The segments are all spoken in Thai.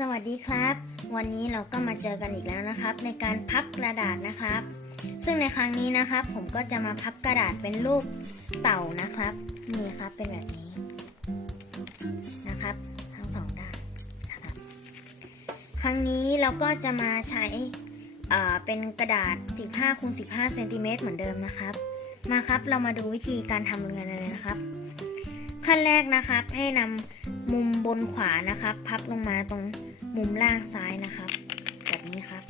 สวัสดีครับ วันนี้เราก็มาเจอกันอีกแล้วนะครับ ในการพับกระดาษนะครับ ซึ่งในครั้งนี้นะครับ ผมก็จะมาพับกระดาษเป็นรูปเต่านะครับนี่ครับเป็นแบบนี้นะครับ ทั้งสองด้านนะครับ ครั้งนี้เราก็จะมาใช้อ่าเป็นกระดาษ 15คูณ15เซนติเมตรเหมือนเดิมนะครับ มาครับเรามาดูวิธีการทำกันเลยนะครับ ขั้นแรกนะครับ ให้นำมุมบนขวานะครับ พับลงมาตรงมุมล่างซ้ายนะครับ แบบนี้ครับ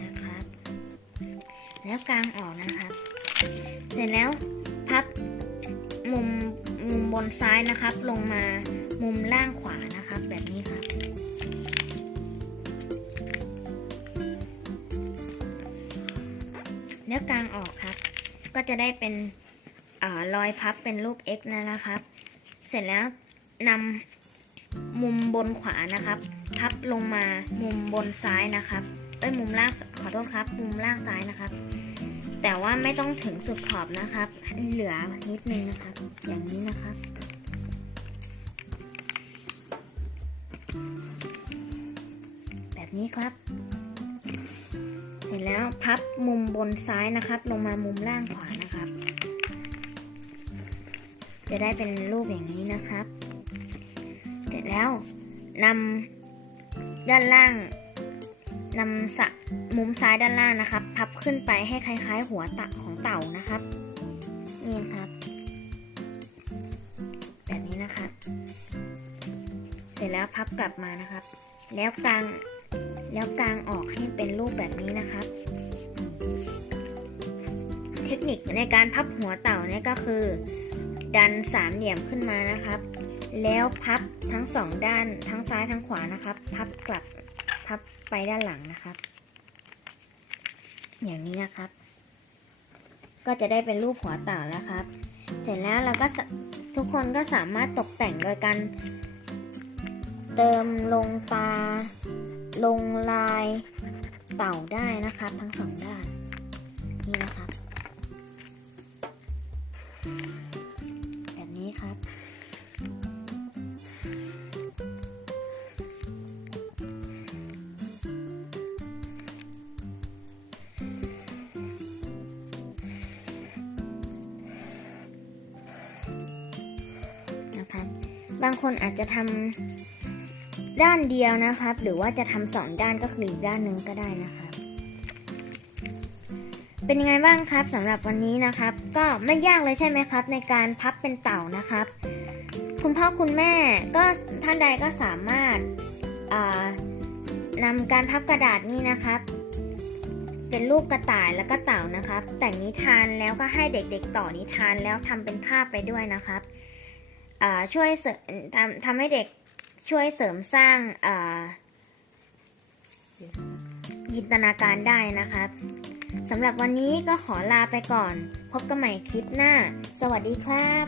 นะครับ แล้วกางออกนะครับ เสร็จแล้วพับมุมมุมบนซ้ายนะครับ ลงมามุมล่างขวา แบบนี้ครับแล้วกางออกครับ ก็จะได้เป็นอรอยพับเป็นรูป X นั่นนะครับ เสร็จแล้วนำมุมบนขวานะครับ พับลงมามุมบนซ้ายนะครับเอ้ยมุมล่างขอโทษครับ มุมล่างซ้ายนะครับ แต่ว่าไม่ต้องถึงสุดขอบนะครับ เหลือนิดนึงนะครับ อย่างนี้นะครับ นี้ครับ เสร็จแล้วพับมุมบนซ้ายนะครับ ลงมามุมล่างขวานะครับ จะได้เป็นรูปอย่างนี้นะครับ เสร็จแล้วนำด้านล่างนำสะมุมซ้ายด้านล่างนะครับ พับขึ้นไปให้คล้าย ๆ หัวตะของเต่านะครับ นี่ครับ แบบนี้นะครับ เสร็จแล้วพับกลับมานะครับ แล้วกางแล้วกางออกให้เป็นรูปแบบนี้นะครับ เทคนิคในการพับหัวเต่าเนี่ยก็คือ ดันสามเหลี่ยมขึ้นมานะครับ แล้วพับทั้งสองด้านทั้งซ้ายทั้งขวานะครับ พับกลับพับไปด้านหลังนะครับ อย่างนี้นะครับ ก็จะได้เป็นรูปหัวเต่าแล้วครับ เสร็จแล้วเราก็ทุกคนก็สามารถตกแต่งโดยการ เติมลงตา ลงลายเต่าได้นะครับทั้งสองด้านนี่นะครับแบบนี้ครับ นะครับ บางคนอาจจะทำ ด้านเดียวนะครับ หรือว่าจะทำสองด้านก็คืออีกด้านหนึ่งก็ได้นะครับ เป็นยังไงบ้างครับสำหรับวันนี้นะครับ ก็ไม่ยากเลยใช่ไหมครับ ในการพับเป็นเต่านะครับ คุณพ่อคุณแม่ก็ท่านใดก็สามารถนำการพับกระดาษนี่นะครับเป็นรูปกระต่ายแล้วก็เต่านะครับ แต่งนิทานแล้วก็ให้เด็กๆต่อนิทานแล้วทำเป็นภาพไปด้วยนะครับช่วยทำทำให้เด็ก ช่วยเสริมสร้างจินตนาการได้นะครับสำหรับวันนี้ก็ขอลาไปก่อน พบกันใหม่คลิปหน้า สวัสดีครับ